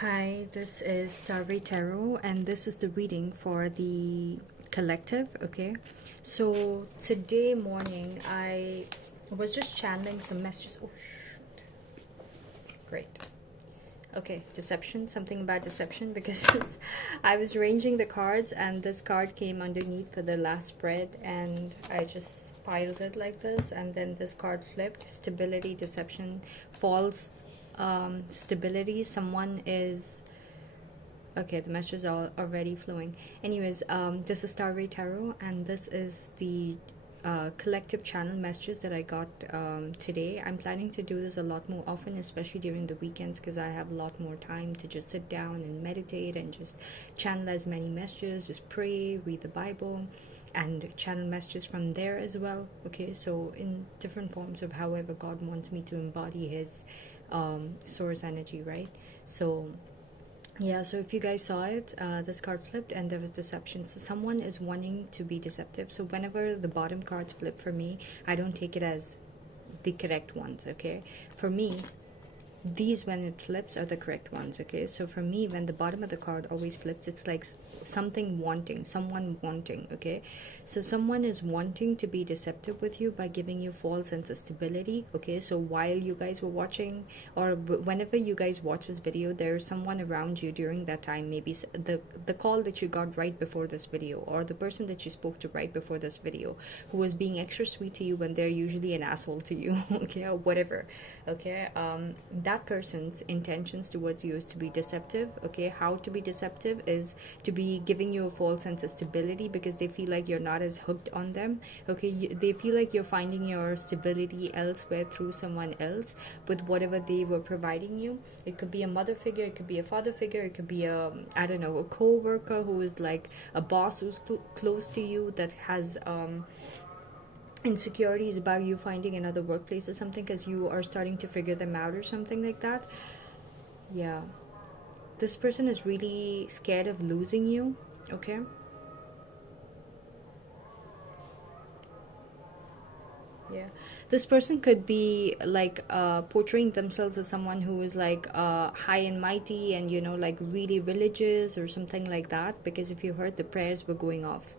Hi, this is Starry Tarot, and this is the reading for the collective. Okay, so today morning I was just channeling some messages. Oh, shoot. Great. Okay, deception, something about deception because I was arranging the cards and this card came underneath for the last spread, and I just piled it like this, and then this card flipped. Stability, deception, false stability. Someone is okay, the messages are already flowing. Anyways, this is Starry Tarot, and this is the collective channel messages that I got today. I'm planning to do this a lot more often, especially during the weekends, because I have a lot more time to just sit down and meditate and just channel as many messages, just pray, read the Bible, and channel messages from there as well. Okay, so in different forms of however God wants me to embody His source energy, right? So yeah, so if you guys saw it, this card flipped and there was deception. So someone is wanting to be deceptive. So whenever the bottom cards flip for me, I don't take it as the correct ones, okay? For me, these when it flips are the correct ones. Okay, so for me, when the bottom of the card always flips, it's like something wanting, someone wanting. Okay, so someone is wanting to be deceptive with you by giving you false sense of stability. Okay, so while you guys were watching, or whenever you guys watch this video, there's someone around you during that time. Maybe the call that you got right before this video, or the person that you spoke to right before this video, who was being extra sweet to you when they're usually an asshole to you. Okay, or whatever. Okay, that person's intentions towards you is to be deceptive. Okay, how to be deceptive is to be giving you a false sense of stability because they feel like you're not as hooked on them. Okay, they feel like you're finding your stability elsewhere through someone else with whatever they were providing you. It could be a mother figure, it could be a father figure, it could be a, I don't know, a co-worker who is like a boss who's close to you that has insecurities about you finding another workplace or something because you are starting to figure them out or something like that. Yeah, this person is really scared of losing you. Okay, yeah, this person could be like portraying themselves as someone who is like high and mighty and like really religious or something like that, because if you heard, the prayers were going off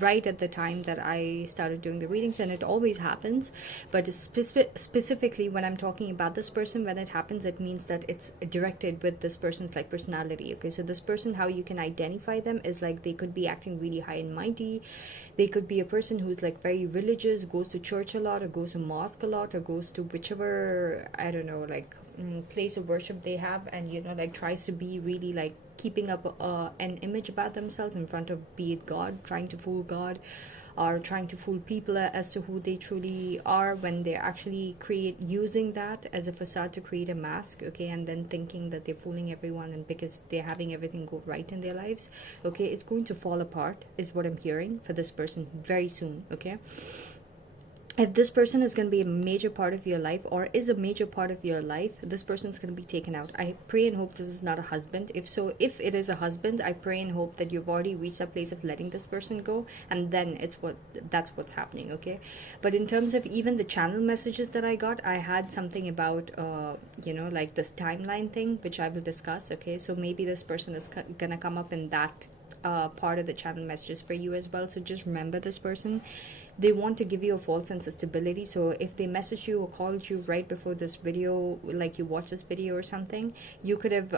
right at the time that I started doing the readings, and it always happens, but specifically when I'm talking about this person, when it happens, it means that it's directed with this person's like personality. Okay, so this person, how you can identify them is like they could be acting really high and mighty. They could be a person who's like very religious, goes to church a lot, or goes to mosque a lot, or goes to whichever, I don't know, like place of worship they have, and like tries to be really like keeping up an image about themselves in front of, be it God, trying to fool God, or trying to fool people as to who they truly are, when they're actually using that as a facade to create a mask. Okay, and then thinking that they're fooling everyone, and because they're having everything go right in their lives. Okay, it's going to fall apart is what I'm hearing for this person very soon. Okay, if this person is going to be a major part of your life, or is a major part of your life, this person is going to be taken out. I pray and hope this is not a husband. If so, if it is a husband, I pray and hope that you've already reached a place of letting this person go, and then that's what's happening. Okay, but in terms of even the channel messages that I got, I had something about like this timeline thing, which I will discuss. Okay, so maybe this person is gonna come up in that part of the channel messages for you as well. So just remember, this person, they want to give you a false sense of stability. So if they messaged you or called you right before this video, like you watch this video or something, you could have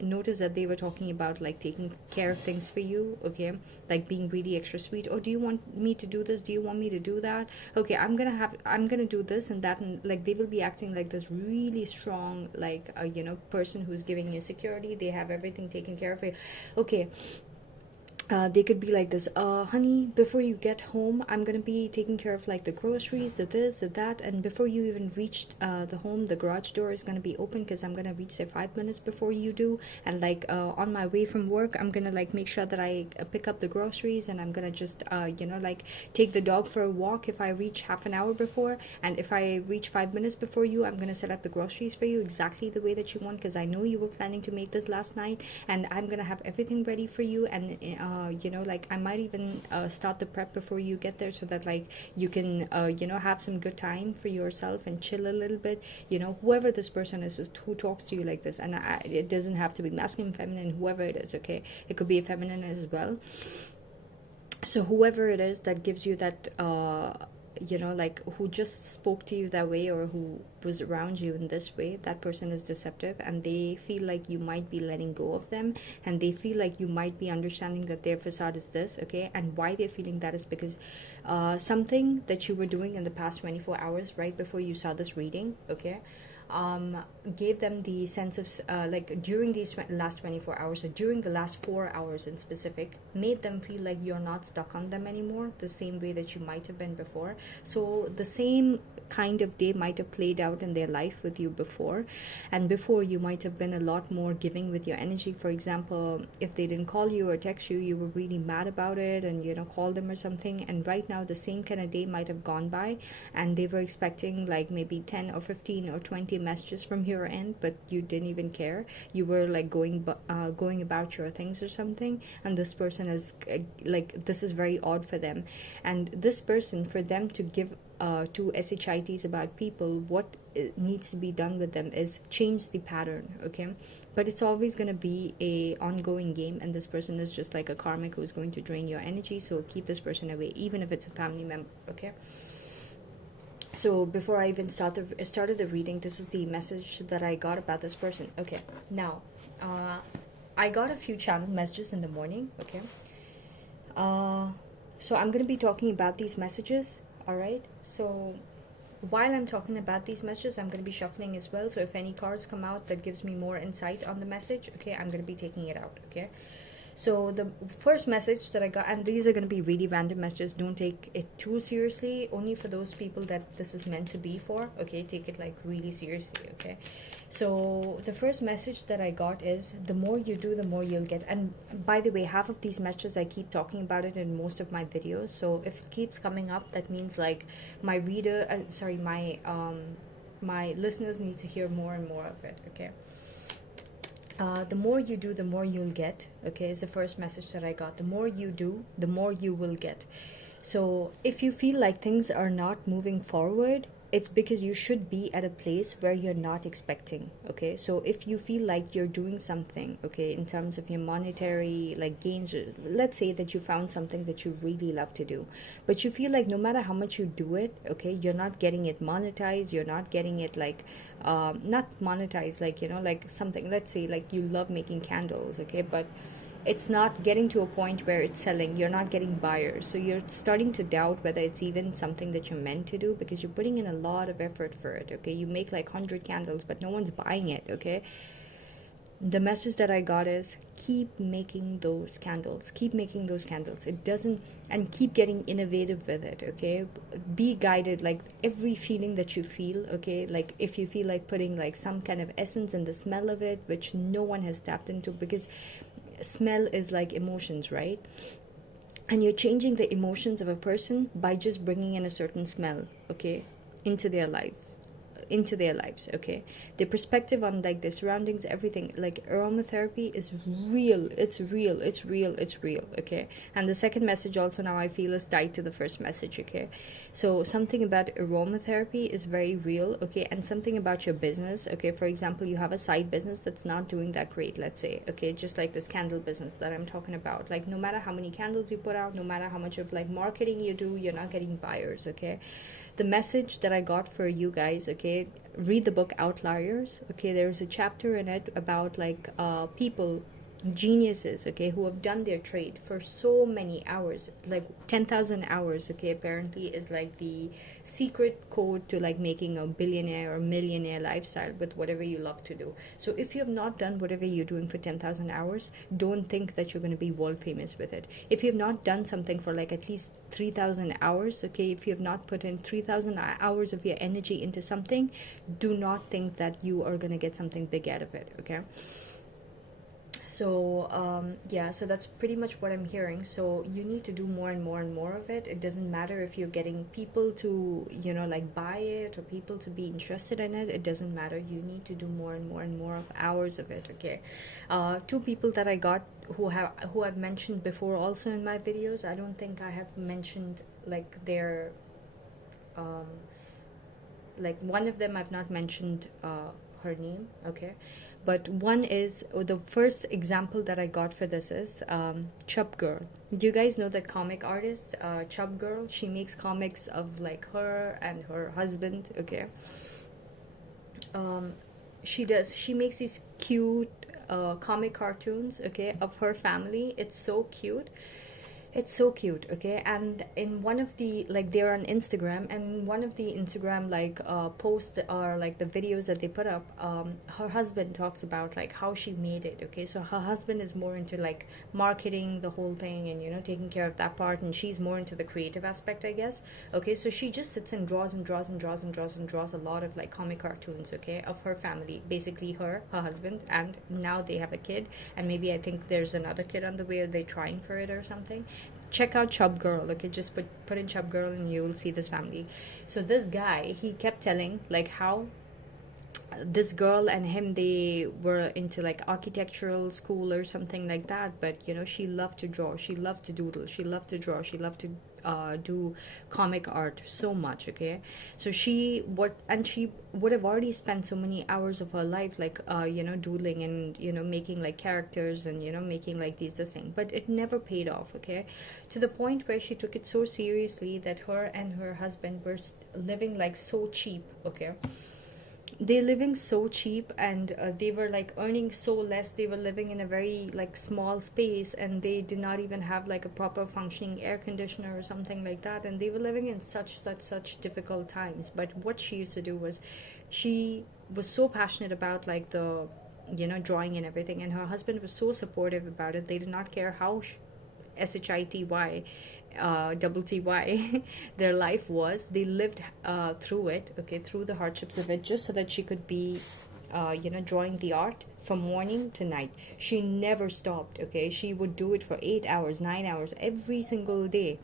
noticed that they were talking about like taking care of things for you. Okay, like being really extra sweet. Oh, do you want me to do this? Do you want me to do that? Okay, I'm gonna do this and that, and like they will be acting like this really strong, like person who's giving you security. They have everything taken care of. Okay, they could be like this, honey, before you get home, I'm gonna be taking care of like the groceries, the this, the that, and before you even reach the home, the garage door is gonna be open because I'm gonna reach there 5 minutes before you do. And like on my way from work, I'm gonna like make sure that I pick up the groceries, and I'm gonna just like take the dog for a walk if I reach half an hour before. And if I reach 5 minutes before you, I'm gonna set up the groceries for you exactly the way that you want, because I know you were planning to make this last night, and I'm gonna have everything ready for you. And you know, like I might even start the prep before you get there, so that like you can you know, have some good time for yourself and chill a little bit. You know, whoever this person is who talks to you like this, and it doesn't have to be masculine, feminine, whoever it is, okay? It could be a feminine as well. So whoever it is that gives you that you know, like who just spoke to you that way, or who was around you in this way, that person is deceptive, and they feel like you might be letting go of them, and they feel like you might be understanding that their facade is this, okay? And why they're feeling that is because something that you were doing in the past 24 hours right before you saw this reading, okay, um, gave them the sense of like during these last 24 hours, or during the last 4 hours in specific, made them feel like you're not stuck on them anymore the same way that you might have been before. So the same kind of day might have played out in their life with you before, and before you might have been a lot more giving with your energy. For example, if they didn't call you or text you, you were really mad about it, and you know, called them or something. And right now the same kind of day might have gone by, and they were expecting like maybe 10 or 15 or 20 messages from your end, but you didn't even care. You were like going about your things or something, and this person is like, this is very odd for them. And this person, for them to give to shits about people, what needs to be done with them is change the pattern, okay? But it's always going to be a ongoing game, and this person is just like a karmic who's going to drain your energy. So keep this person away, even if it's a family member, okay? So before I even started the reading, this is the message that I got about this person. Okay, now I got a few channel messages in the morning, okay? So I'm going to be talking about these messages, all right? So while I'm talking about these messages, I'm going to be shuffling as well. So if any cards come out that gives me more insight on the message, okay, I'm going to be taking it out, okay? So the first message that I got, and these are going to be really random messages, don't take it too seriously, only for those people that this is meant to be for, okay? Take it like really seriously, okay? So the first message that I got is, the more you do, the more you'll get. And by the way, half of these messages, I keep talking about it in most of my videos. So if it keeps coming up, that means like my reader, my listeners need to hear more and more of it, okay? The more you do, the more you'll get, okay, is the first message that I got. The more you do, the more you will get. So if you feel like things are not moving forward, it's because you should be at a place where you're not expecting, okay? So if you feel like you're doing something, okay, in terms of your monetary like gains, let's say that you found something that you really love to do, but you feel like no matter how much you do it, okay, you're not getting it monetized, you're not getting it like not monetized, like, you know, like something, let's say like you love making candles, okay, but it's not getting to a point where it's selling, you're not getting buyers, so you're starting to doubt whether it's even something that you're meant to do, because you're putting in a lot of effort for it, okay? You make like 100 candles but no one's buying it, okay? The message that I got is, keep making those candles, keep making those candles. It doesn't, and keep getting innovative with it, okay? Be guided, like every feeling that you feel, okay? Like if you feel like putting like some kind of essence in the smell of it, which no one has tapped into, because smell is like emotions, right? And you're changing the emotions of a person by just bringing in a certain smell, okay, into their life, into their lives, okay? Their perspective on like their surroundings, everything. Like aromatherapy is real, it's real, it's real, it's real, okay? And the second message also now I feel is tied to the first message, okay? So something about aromatherapy is very real, okay? And something about your business, okay? For example, you have a side business that's not doing that great, let's say, okay? Just like this candle business that I'm talking about, like no matter how many candles you put out, no matter how much of like marketing you do, you're not getting buyers, okay? The message that I got for you guys, okay, read the book Outliers, okay? There's a chapter in it about like people, geniuses, okay, who have done their trade for so many hours, like 10,000 hours, okay, apparently is like the secret code to like making a billionaire or millionaire lifestyle with whatever you love to do. So if you have not done whatever you're doing for 10,000 hours, don't think that you're going to be world famous with it. If you have not done something for like at least 3,000 hours, okay, if you have not put in 3,000 hours of your energy into something, do not think that you are going to get something big out of it, okay? So yeah, so that's pretty much what I'm hearing. So you need to do more and more and more of it. It doesn't matter if you're getting people to, you know, like buy it, or people to be interested in it. It doesn't matter. You need to do more and more and more of hours of it. Okay. Two people that I got who I've mentioned before also in my videos. I don't think I have mentioned like their um, like one of them I've not mentioned her name, okay, but one is, the first example that I got for this is Chub Girl. Do you guys know that comic artist, Chub Girl? She makes comics of like her and her husband, okay. um, she makes these cute comic cartoons, okay, of her family. It's so cute. It's so cute, okay? And in one of the, like, they're on Instagram, and one of the Instagram, like, posts or like the videos that they put up, her husband talks about like how she made it, okay? So her husband is more into like marketing the whole thing and, you know, taking care of that part, and she's more into the creative aspect, I guess, okay? So she just sits and draws and draws and draws and draws and draws a lot of like comic cartoons, okay, of her family, basically her husband, and now they have a kid, and maybe I think there's another kid on the way, or they're trying for it or something. Check out Chub Girl, okay, just put in Chub Girl and you will see this family. So this guy, he kept telling like how this girl and him, they were into like architectural school or something like that, but you know, she loved to draw, she loved to doodle, she loved to draw, she loved to do comic art so much, okay. So she would have already spent so many hours of her life like you know, doodling and, you know, making like characters and, you know, making like this thing, but it never paid off, okay, to the point where she took it so seriously that her and her husband were living like so cheap, okay. They're living so cheap, and they were like earning so less. They were living in a very like small space, and they did not even have like a proper functioning air conditioner or something like that, and they were living in such difficult times. But what she used to do was, she was so passionate about like the, you know, drawing and everything, and her husband was so supportive about it. They did not care how SHITY double TY their life was. They lived through it, okay, through the hardships of it, just so that she could be you know, drawing the art from morning to night. She never stopped, okay. She would do it for 8 hours, 9 hours every single day,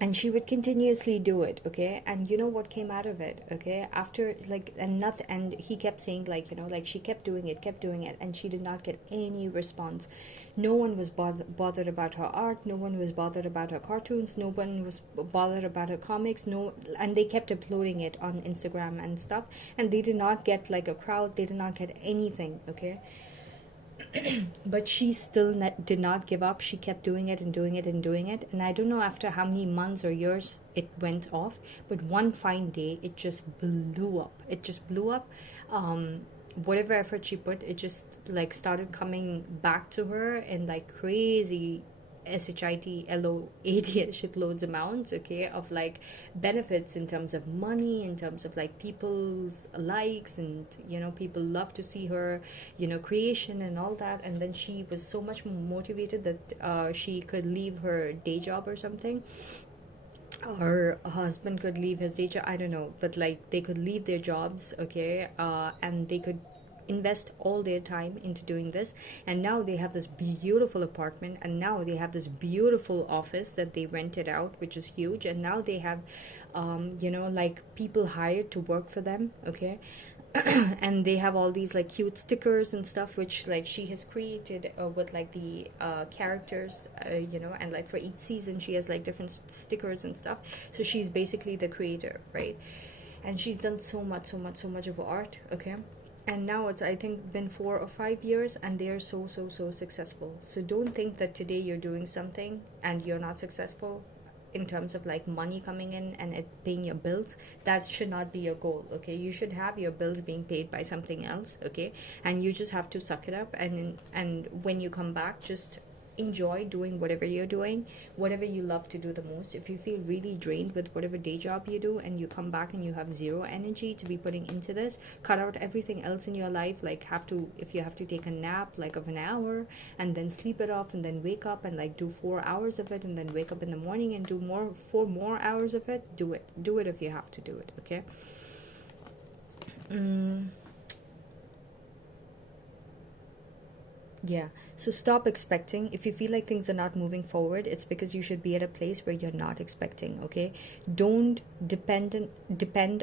and she would continuously do it, okay. And you know what came out of it, okay, after like, and nothing, and he kept saying like, you know, like she kept doing it, and she did not get any response. No one was bothered about her art, no one was bothered about her cartoons, no one was bothered about her comics, no. And they kept uploading it on Instagram and stuff, and they did not get like a crowd, they did not get anything, okay. But she still did not give up. She kept doing it and doing it and doing it, and I don't know after how many months or years it went off, but one fine day it just blew up. It just blew up. Whatever effort she put, it just like started coming back to her in like crazy SHITLOAD shitloads amounts, okay, of like benefits in terms of money, in terms of like people's likes, and you know, people love to see her, you know, creation and all that. And then she was so much more motivated that she could leave her day job or something. Her husband could leave his day job, I don't know, but like they could leave their jobs, okay, and they could invest all their time into doing this. And now they have this beautiful apartment, and now they have this beautiful office that they rented out, which is huge. And now they have you know, like people hired to work for them, okay. And they have all these like cute stickers and stuff, which like she has created with like the characters, you know, and like for each season she has like different stickers and stuff. So she's basically the creator, right? And she's done so much of art, okay. And now it's, I think, been 4 or 5 years, and they are so successful. So don't think that today you're doing something and you're not successful in terms of like money coming in and it paying your bills. That should not be your goal, okay. You should have your bills being paid by something else, okay. And you just have to suck it up, and when you come back, just enjoy doing whatever you're doing, whatever you love to do the most. If you feel really drained with whatever day job you do, and you come back and you have zero energy to be putting into this, cut out everything else in your life. Like, if you have to take a nap like of an hour, and then sleep it off, and then wake up and like do 4 hours of it, and then wake up in the morning and do 4 more hours of it, do it if you have to do it, okay. mm, Yeah. So stop expecting. If you feel like things are not moving forward, it's because you should be at a place where you're not expecting, okay? Don't depend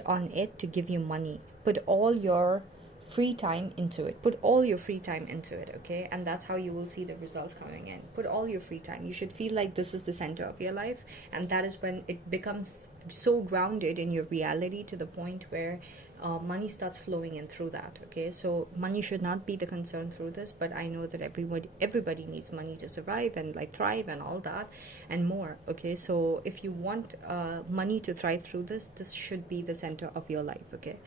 on it to give you money. Put all your free time into it. Put all your free time into it, okay? And that's how you will see the results coming in. Put all your free time. You should feel like this is the center of your life, and that is when it becomes so grounded in your reality to the point where money starts flowing in through that, okay? So money should not be the concern through this, but I know that everybody needs money to survive and like thrive and all that and more, okay? So if you want money to thrive through this should be the center of your life, okay?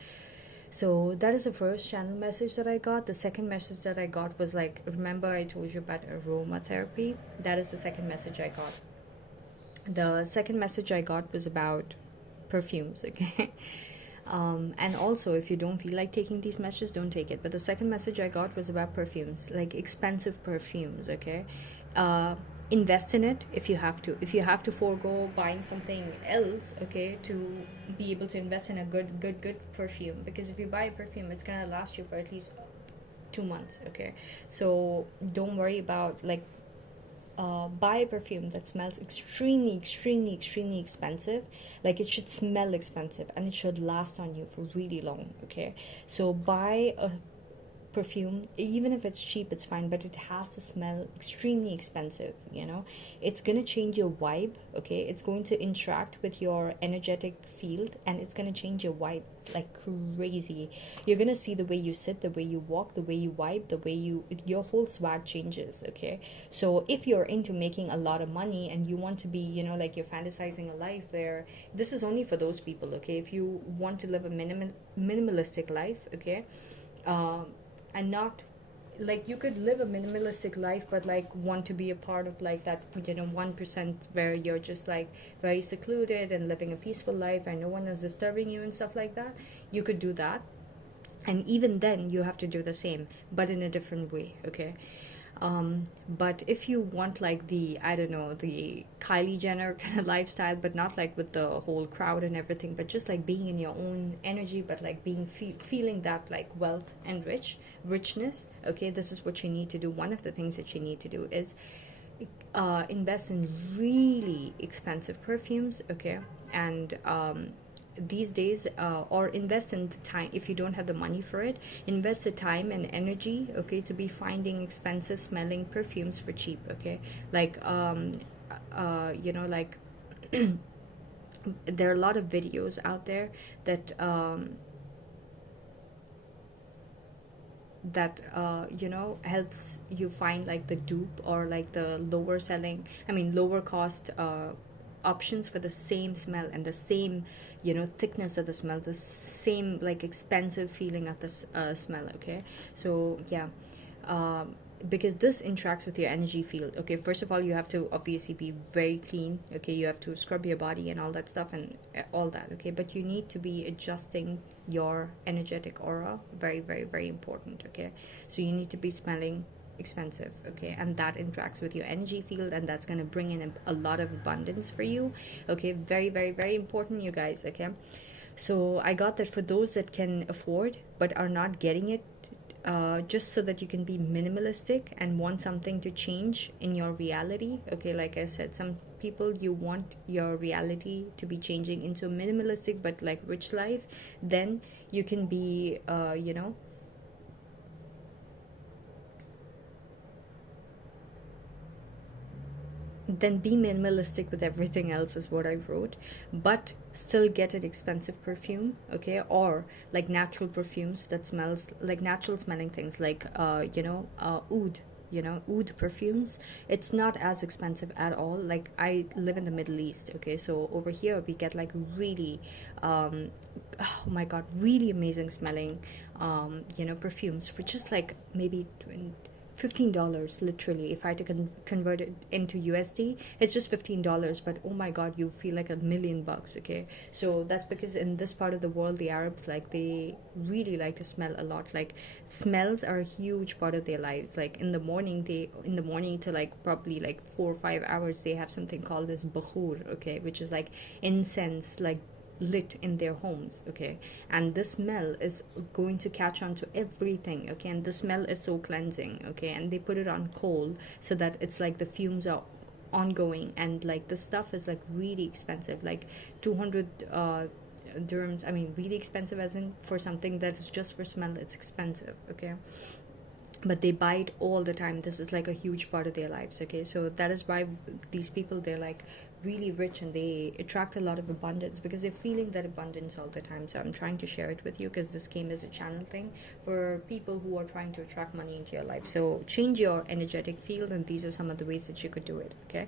So that is the first channel message that I got. The second message that I got was like, remember I told you about aromatherapy? That is the second message I got. The second message I got was about perfumes, okay? And also, if you don't feel like taking these messages, don't take it. But the second message I got was about perfumes, like expensive perfumes, okay? Uh, Invest in it if you have to. If you have to forego buying something else, okay, to be able to invest in a good perfume. Because if you buy a perfume, it's gonna last you for at least 2 months, okay? So don't worry about like buy a perfume that smells extremely expensive. Like it should smell expensive and it should last on you for really long, okay? So buy a perfume, even if it's cheap, it's fine, but it has to smell extremely expensive, you know? It's going to change your vibe, okay? It's going to interact with your energetic field, and it's going to change your vibe like crazy. You're going to see the way you sit, the way you walk, the way you vibe, the way your whole swag changes, okay? So if you're into making a lot of money and you want to be, you know, like you're fantasizing a life where this is only for those people, okay? If you want to live a minimalistic life, okay? um, and not like you could live a minimalistic life but like want to be a part of like that, you know, 1% where you're just like very secluded and living a peaceful life and no one is disturbing you and stuff like that. You could do that, and even then you have to do the same but in a different way, okay? But if you want like the, I don't know, the Kylie Jenner kind of lifestyle, but not like with the whole crowd and everything, but just like being in your own energy, but like being feeling that like wealth and richness, okay, this is what you need to do. One of the things that you need to do is invest in really expensive perfumes, okay? And these days, or invest in the time. If you don't have the money for it, invest the time and energy, okay, to be finding expensive smelling perfumes for cheap, okay? Like you know, like there are a lot of videos out there that you know, helps you find like the dupe or like the lower cost options for the same smell and the same, you know, thickness of the smell, the same like expensive feeling of this smell, okay? So yeah, um, because this interacts with your energy field, okay? First of all, you have to obviously be very clean, okay? You have to scrub your body and all that stuff and all that, okay? But you need to be adjusting your energetic aura, very important, okay? So you need to be smelling expensive, okay? And that interacts with your energy field, and that's going to bring in a lot of abundance for you, okay? Very important, you guys, okay? So I got that for those that can afford but are not getting it, just so that you can be minimalistic and want something to change in your reality, okay? Like I said, some people, you want your reality to be changing into a minimalistic but like rich life, then you can be you know, then be minimalistic with everything else is what I wrote, but still get an expensive perfume, okay? Or like natural perfumes that smells like natural smelling things, like you know, oud, you know, oud perfumes. It's not as expensive at all. Like I live in the Middle East, okay? So over here we get like really oh my god, really amazing smelling you know, perfumes for just like maybe $15 literally. If I had to convert it into USD, it's just $15, but oh my god, you feel like $1,000,000, okay? So that's because in this part of the world, the Arabs, like, they really like to smell a lot. Like smells are a huge part of their lives. Like in the morning, to like probably like 4 or 5 hours, they have something called this bakhur, okay, which is like incense, lit in their homes, okay, and the smell is going to catch on to everything, okay, and the smell is so cleansing, okay, and they put it on coal so that it's like the fumes are ongoing, and like the stuff is like really expensive, like 200 dirhams. I mean, really expensive, as in for something that is just for smell, it's expensive, okay, but they buy it all the time. This is like a huge part of their lives, okay, so that is why these people, they're like really rich and they attract a lot of abundance because they're feeling that abundance all the time. So I'm trying to share it with you because this came as a channel thing for people who are trying to attract money into your life. So change your energetic field, and these are some of the ways that you could do it, okay.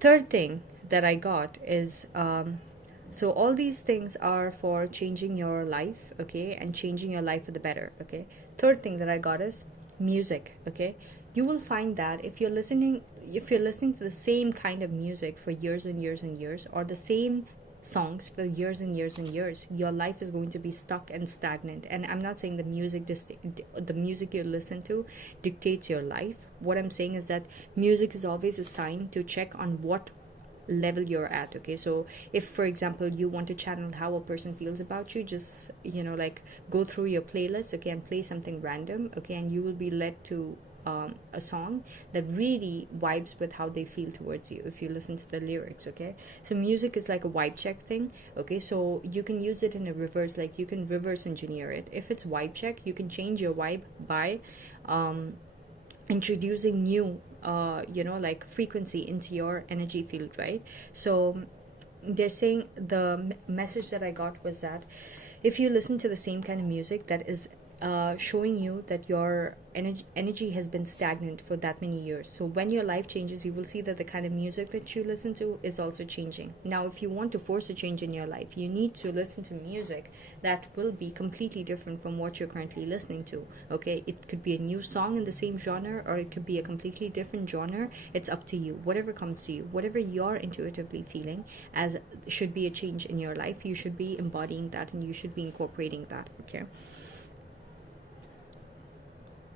Third thing that I got is so all these things are for changing your life, okay, and changing your life for the better, okay. Third thing that I got is music, okay. You will find that if you're listening to the same kind of music for years and years and years, or the same songs for years and years and years, your life is going to be stuck and stagnant. And I'm not saying the music you listen to dictates your life. What I'm saying is that music is always a sign to check on what level you're at, okay. So if, for example, you want to channel how a person feels about you, just like go through your playlist, okay, and play something random, okay, and you will be led to a song that really vibes with how they feel towards you if you listen to the lyrics, okay. So music is like a vibe check thing, okay. So you can use it in a reverse, like you can reverse engineer it. If it's vibe check, you can change your vibe by introducing new like frequency into your energy field, right? So they're saying the message that I got was that if you listen to the same kind of music that is showing you that your energy has been stagnant for that many years, so when your life changes, you will see that the kind of music that you listen to is also changing. Now, if you want to force a change in your life, you need to listen to music that will be completely different from what you're currently listening to, okay. It could be a new song in the same genre, or it could be a completely different genre. It's up to you. Whatever comes to you, whatever you're intuitively feeling as should be a change in your life, you should be embodying that and you should be incorporating that, okay.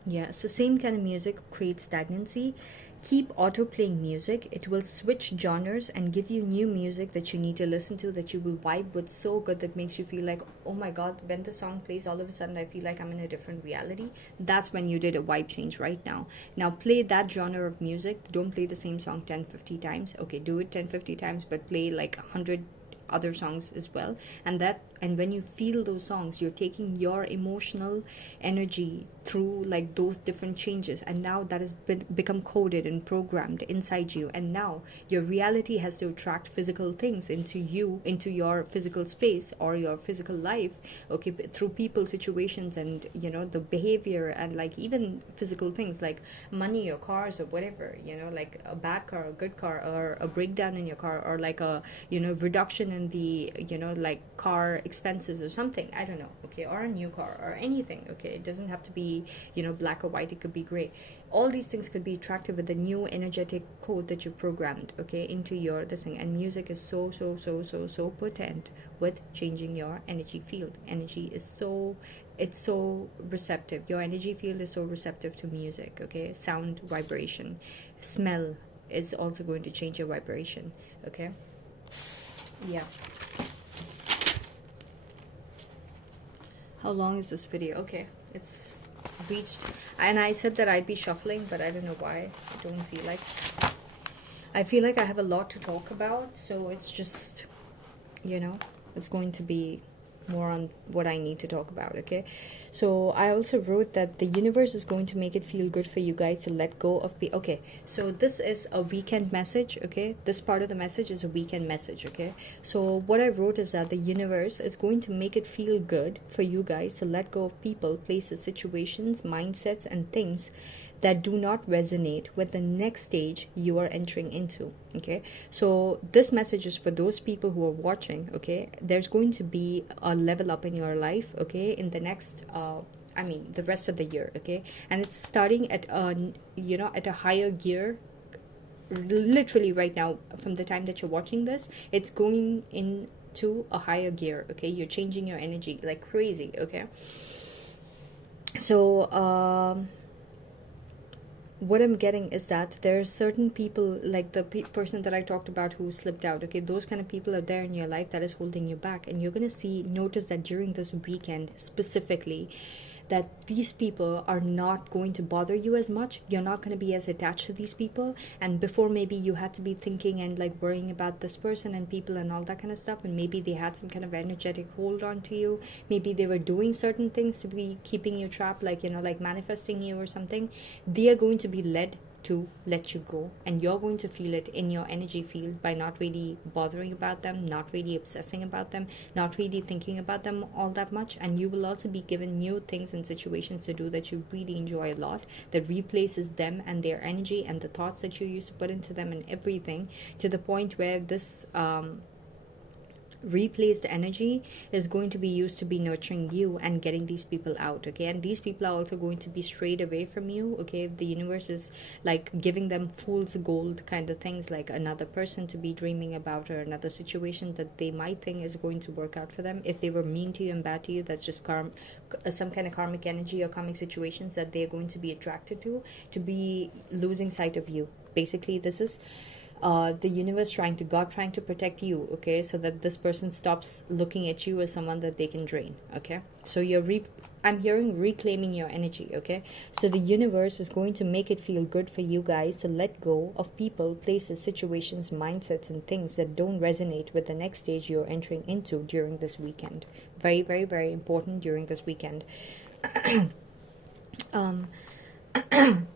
Yeah, so same kind of music creates stagnancy. Keep auto playing music. It will switch genres and give you new music that you need to listen to, that you will vibe with so good, that makes you feel like, oh my god, when the song plays, all of a sudden I feel like I'm in a different reality. That's when you did a vibe change right now. Now play that genre of music. Don't play the same song 10-50 times. Okay, do it 10-50 times, but play like 100 other songs as well. And when you feel those songs, you're taking your emotional energy through like those different changes, and now that has become coded and programmed inside you, and now your reality has to attract physical things into you, into your physical space or your physical life, okay, through people, situations, and the behavior, and like even physical things like money or cars or whatever, like a bad car or a good car, or a breakdown in your car, or like a reduction in the like car expenses or something, I don't know, okay, or a new car or anything, okay. It doesn't have to be black or white, it could be gray. All these things could be attractive with the new energetic code that you programmed, okay, into your this thing. And music is so potent with changing your energy field. Energy is it's so receptive. Your energy field is so receptive to music, okay. Sound, vibration, smell is also going to change your vibration, okay. Yeah. How long is this video? Okay, it's reached, and I said that I'd be shuffling, but I don't know why. I don't feel like. I feel like I have a lot to talk about, so it's just, it's going to be more on what I need to talk about, okay. So I also wrote that the universe is going to make it feel good for you guys to let go of okay, so this is a weekend message, okay. This part of the message is a weekend message, okay. So what I wrote is that the universe is going to make it feel good for you guys to let go of people, places, situations, mindsets, and things that do not resonate with the next stage you are entering into, okay. So this message is for those people who are watching, okay. There's going to be a level up in your life, okay, in the next the rest of the year, okay. And it's starting at at a higher gear. Literally right now, from the time that you're watching this, it's going into a higher gear, okay. You're changing your energy like crazy, okay. So what I'm getting is that there are certain people, like the person that I talked about who slipped out, okay, those kind of people are there in your life that is holding you back. And you're going to notice that during this weekend specifically, that these people are not going to bother you as much. You're not going to be as attached to these people. And before, maybe you had to be thinking and like worrying about this person and people and all that kind of stuff, and maybe they had some kind of energetic hold on to you. Maybe they were doing certain things to be keeping you trapped, like, you know, like manifesting you or something. They are going to be led to let you go, and you're going to feel it in your energy field by not really bothering about them, not really obsessing about them, not really thinking about them all that much. And you will also be given new things and situations to do that you really enjoy a lot, that replaces them and their energy and the thoughts that you used to put into them and everything, to the point where this replaced energy is going to be used to be nurturing you and getting these people out, okay? And these people are also going to be strayed away from you, okay? The universe is like giving them fool's gold kind of things, like another person to be dreaming about, or another situation that they might think is going to work out for them. If they were mean to you and bad to you, that's just some kind of karmic energy or karmic situations that they're going to be attracted to be losing sight of you. Basically, this is the universe trying to protect you, okay, so that this person stops looking at you as someone that they can drain, okay? So I'm hearing reclaiming your energy, okay? So the universe is going to make it feel good for you guys to let go of people, places, situations, mindsets, and things that don't resonate with the next stage you're entering into during this weekend. Very, very, very important during this weekend.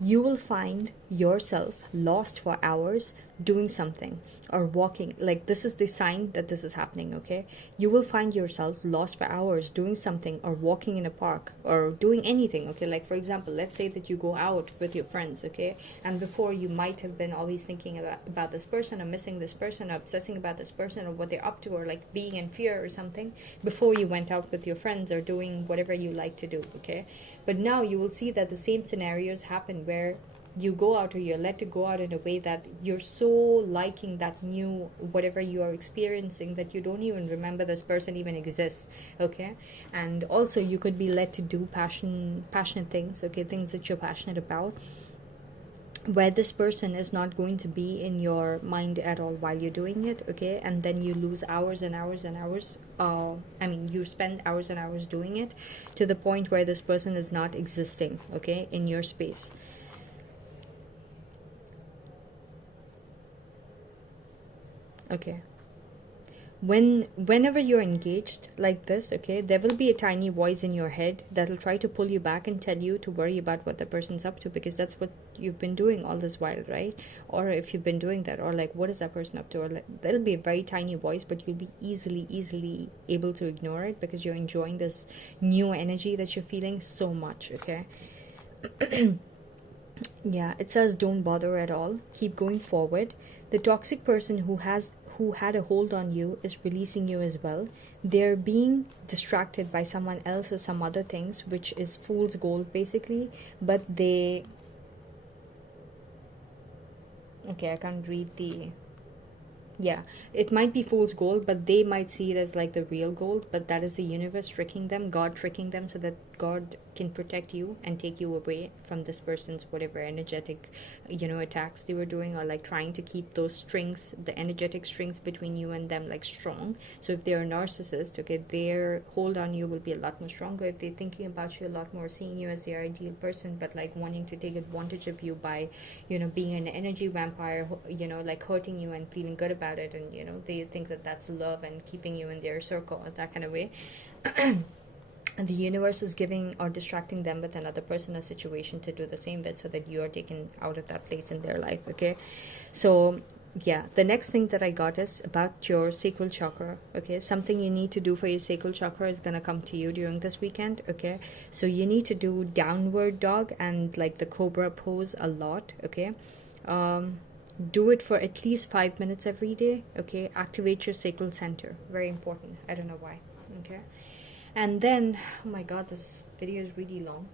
You will find yourself lost for hours doing something or walking. Like, this is the sign that this is happening, okay? You will find yourself lost for hours doing something or walking in a park or doing anything, okay? Like, for example, let's say that you go out with your friends, okay? And before, you might have been always thinking about this person, or missing this person, or obsessing about this person, or what they're up to, or like being in fear or something before you went out with your friends or doing whatever you like to do, okay? But now you will see that the same scenarios happen where you go out, or you're led to go out in a way that you're so liking that new whatever you are experiencing that you don't even remember this person even exists, okay? And also you could be led to do passionate things, okay, things that you're passionate about, where this person is not going to be in your mind at all while you're doing it, okay? And then you lose hours and hours and hours, you spend hours and hours doing it, to the point where this person is not existing, okay, in your space. Okay. Whenever you're engaged like this, okay, there will be a tiny voice in your head that'll try to pull you back and tell you to worry about what the person's up to, because that's what you've been doing all this while, right? Or if you've been doing that, or like, what is that person up to? Or like, there'll be a very tiny voice, but you'll be easily able to ignore it, because you're enjoying this new energy that you're feeling so much, okay? Yeah, it says don't bother at all. Keep going forward. The toxic person who had a hold on you is releasing you as well. They're being distracted by someone else or some other things, which is fool's gold basically. But they, okay, I can't read the, yeah, it might be fool's gold, but they might see it as like the real gold. But that is the universe tricking them, God tricking them, so that God can protect you and take you away from this person's whatever energetic, attacks they were doing, or like trying to keep those strings, the energetic strings between you and them, like strong. So if they're a narcissist, okay, their hold on you will be a lot more stronger. If they're thinking about you a lot more, seeing you as their ideal person, but like wanting to take advantage of you by, being an energy vampire, like hurting you and feeling good about it, and they think that that's love and keeping you in their circle, that kind of way. And the universe is giving or distracting them with another person or situation to do the same with, so that you are taken out of that place in their life, okay? So yeah, the next thing that I got is about your sacral chakra, okay? Something you need to do for your sacral chakra is gonna come to you during this weekend, okay? So you need to do downward dog and like the cobra pose a lot, okay? Do it for at least 5 minutes every day, okay? Activate your sacral center, very important. I don't know why, okay? And then, oh my god, this video is really long.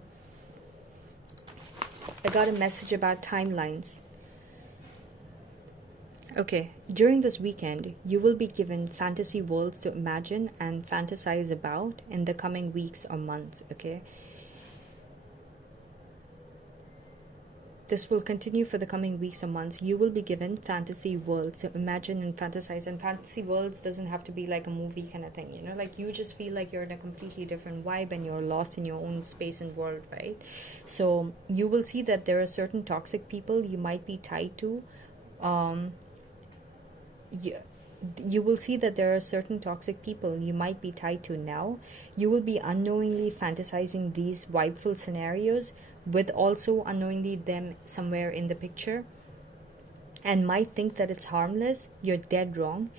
I got a message about timelines. Okay, during this weekend, you will be given fantasy worlds to imagine and fantasize about in the coming weeks or months, okay? This will continue for the coming weeks or months. You will be given fantasy worlds. So imagine and fantasize. And fantasy worlds doesn't have to be like a movie kind of thing, you know, like you just feel like you're in a completely different vibe and you're lost in your own space and world, right? So you will see that there are certain toxic people you might be tied to. Um, you, you will see that there are certain toxic people you might be tied to now. You will be unknowingly fantasizing these vibeful scenarios with also unknowingly them somewhere in the picture, and might think that it's harmless. You're dead wrong.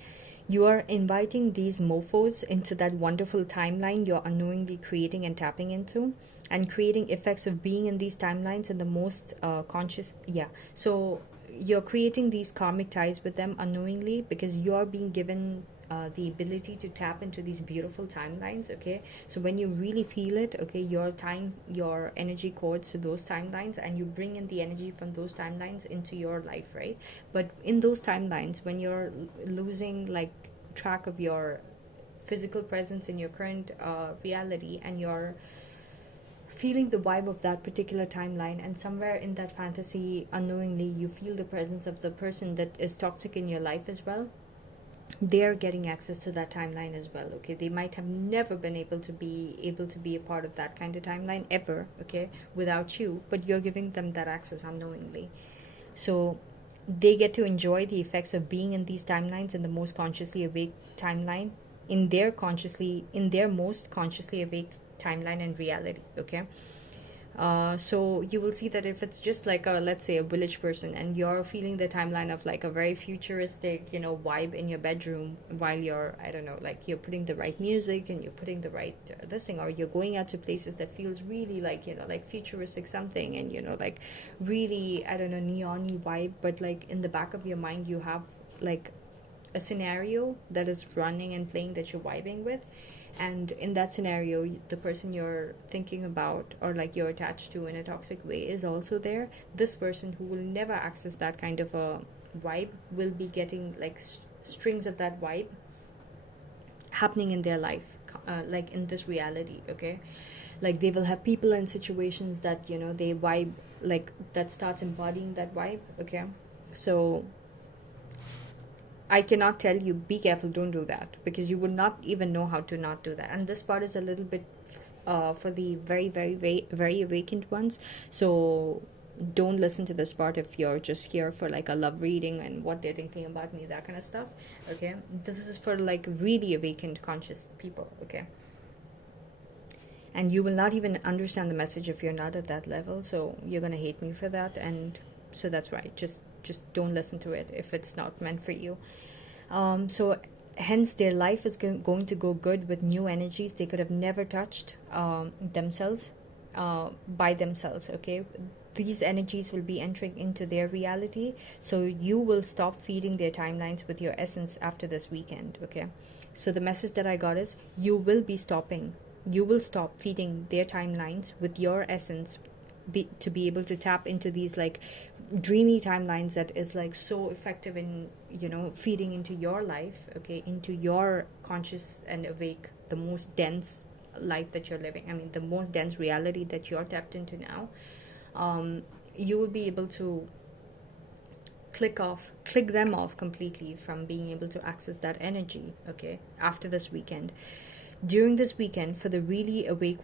You are inviting these mofos into that wonderful timeline you're unknowingly creating and tapping into, and creating effects of being in these timelines in the most conscious. Yeah. So you're creating these karmic ties with them unknowingly because you're being given the ability to tap into these beautiful timelines. Okay, so when you really feel it, okay, you're tying your energy cords to those timelines and you bring in the energy from those timelines into your life, right? But in those timelines, when you're losing like track of your physical presence in your current reality, and you're feeling the vibe of that particular timeline, and somewhere in that fantasy unknowingly you feel the presence of the person that is toxic in your life as well, they're getting access to that timeline as well. Okay, they might have never been able to be a part of that kind of timeline ever, okay, without you, but you're giving them that access unknowingly. So they get to enjoy the effects of being in these timelines in the most consciously awake timeline, in their most consciously awake timeline and reality. Okay, so you will see that if it's just like a, let's say, a village person, and you're feeling the timeline of like a very futuristic, you know, vibe in your bedroom while you're, I don't know, like you're putting the right music and you're putting the right this thing, or you're going out to places that feels really like, you know, like futuristic something, and you know, like really, I don't know, neon-y vibe, but like in the back of your mind you have like a scenario that is running and playing that you're vibing with. And in that scenario, the person you're thinking about or like you're attached to in a toxic way is also there. This person who will never access that kind of a vibe will be getting like strings of that vibe happening in their life, like in this reality. Okay, like they will have people and situations that, you know, they vibe, like that starts embodying that vibe. Okay, so I cannot tell you, be careful, don't do that, because you would not even know how to not do that. And this part is a little bit for the very, very, very, very awakened ones. So don't listen to this part if you're just here for like a love reading and what they're thinking about me, that kind of stuff. Okay, this is for like really awakened, conscious people. Okay, and you will not even understand the message if you're not at that level. So you're gonna hate me for that, and so that's right. Just don't listen to it if it's not meant for you. So hence their life is going to go good with new energies they could have never touched themselves by themselves. Okay, these energies will be entering into their reality, so you will stop feeding their timelines with your essence after this weekend. Okay, so the message that I got is you will stop feeding their timelines with your essence, to be able to tap into these like dreamy timelines that is like so effective in, you know, feeding into your life. Okay, into your conscious and awake, the most dense life that you're living, I mean the most dense reality that you're tapped into now. You will be able to click them off completely from being able to access that energy. Okay, after this weekend, during this weekend, for the really awake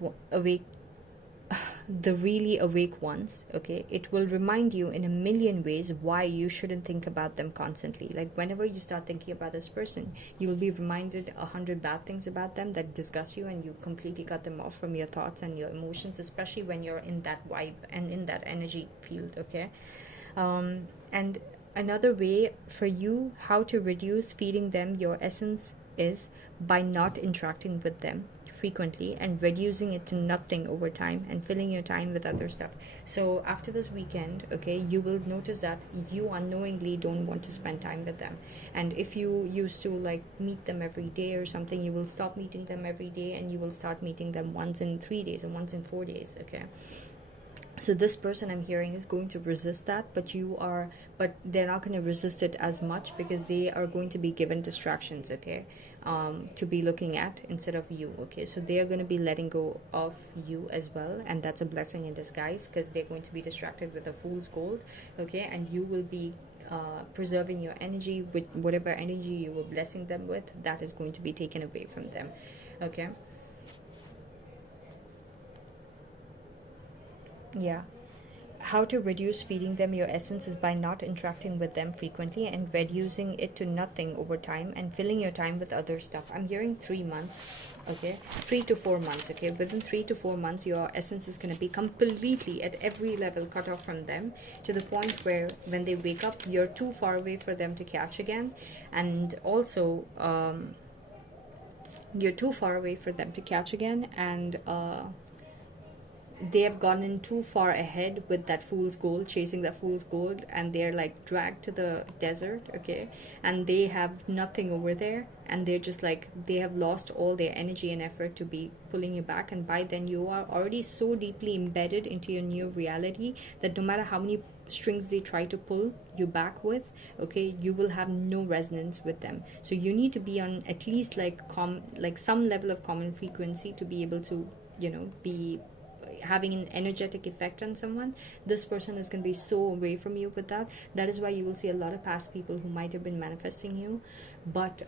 the really awake ones. Okay, it will remind you in a million ways why you shouldn't think about them constantly. Like whenever you start thinking about this person, you will be reminded 100 bad things about them that disgust you, and you completely cut them off from your thoughts and your emotions, especially when you're in that vibe and in that energy field. Okay, and another way for you how to reduce feeding them your essence is by not interacting with them frequently and reducing it to nothing over time and filling your time with other stuff. So after this weekend, okay, you will notice that you unknowingly don't want to spend time with them. And if you used to like meet them every day or something, you will stop meeting them every day and you will start meeting them once in 3 days and once in 4 days. Okay, So this person I'm hearing is going to resist that, but they're not going to resist it as much because they are going to be given distractions, okay, to be looking at instead of you, okay. So they are going to be letting go of you as well, and that's a blessing in disguise, because they're going to be distracted with a fool's gold, okay, and you will be preserving your energy with whatever energy you were blessing them with. That is going to be taken away from them, okay. Yeah. How to reduce feeding them your essence is by not interacting with them frequently and reducing it to nothing over time and filling your time with other stuff. I'm hearing 3 months, okay, 3 to 4 months, okay. Within 3 to 4 months, your essence is going to be completely at every level cut off from them, to the point where when they wake up, you're too far away for them to catch again. And also, you're too far away for them to catch again, and they have gotten too far ahead with that fool's gold, chasing that fool's gold, and they're like dragged to the desert, okay, and they have nothing over there, and they're just like, they have lost all their energy and effort to be pulling you back. And by then you are already so deeply embedded into your new reality that no matter how many strings they try to pull you back with, okay, you will have no resonance with them. So you need to be on at least like some level of common frequency to be able to, be having an energetic effect on someone. This person is going to be so away from you with that. That is why you will see a lot of past people who might have been manifesting you, but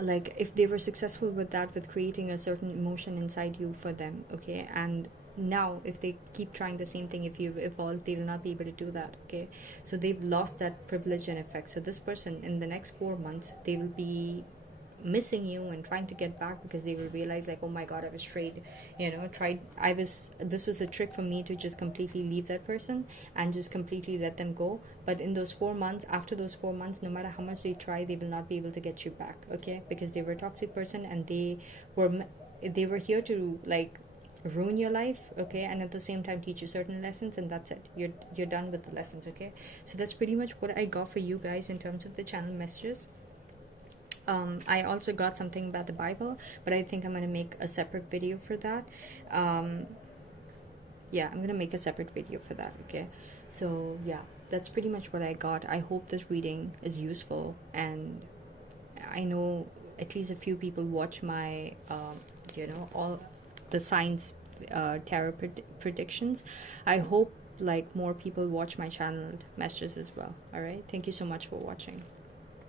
like if they were successful with that, with creating a certain emotion inside you for them, okay, and now if they keep trying the same thing, if you've evolved, they will not be able to do that, okay. So they've lost that privilege and effect. So this person in the next 4 months, they will be missing you and trying to get back, because they will realize like, oh my god, I was tried, this was a trick for me to just completely leave that person and just completely let them go. But in those 4 months, after those 4 months, no matter how much they try, they will not be able to get you back, okay, because they were a toxic person, and they were here to like ruin your life, okay, and at the same time teach you certain lessons, and that's it. You're done with the lessons, okay. So that's pretty much what I got for you guys in terms of the channel messages. I also got something about the Bible, but I think I'm going to make a separate video for that. Um, yeah, I'm going to make a separate video for that, okay? So, yeah, that's pretty much what I got. I hope this reading is useful, and I know at least a few people watch my, all the signs tarot predictions. I hope like more people watch my channel messages as well. All right, thank you so much for watching.